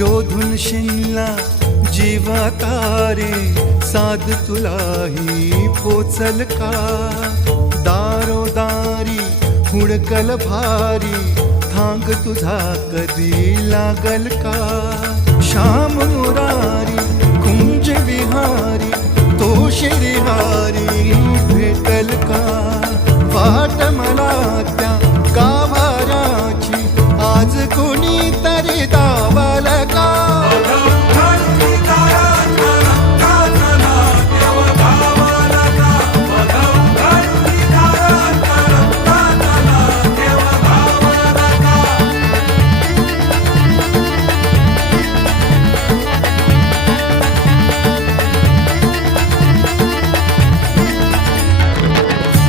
शोधून शिनला जीवा तारे, साध तुलाही पोचल का? दारोदारी हुडकल भारी, थांग तुझा कधी लागल का? श्याम मुरारी कुंज विहारी, तो शिरहारी भेटल का?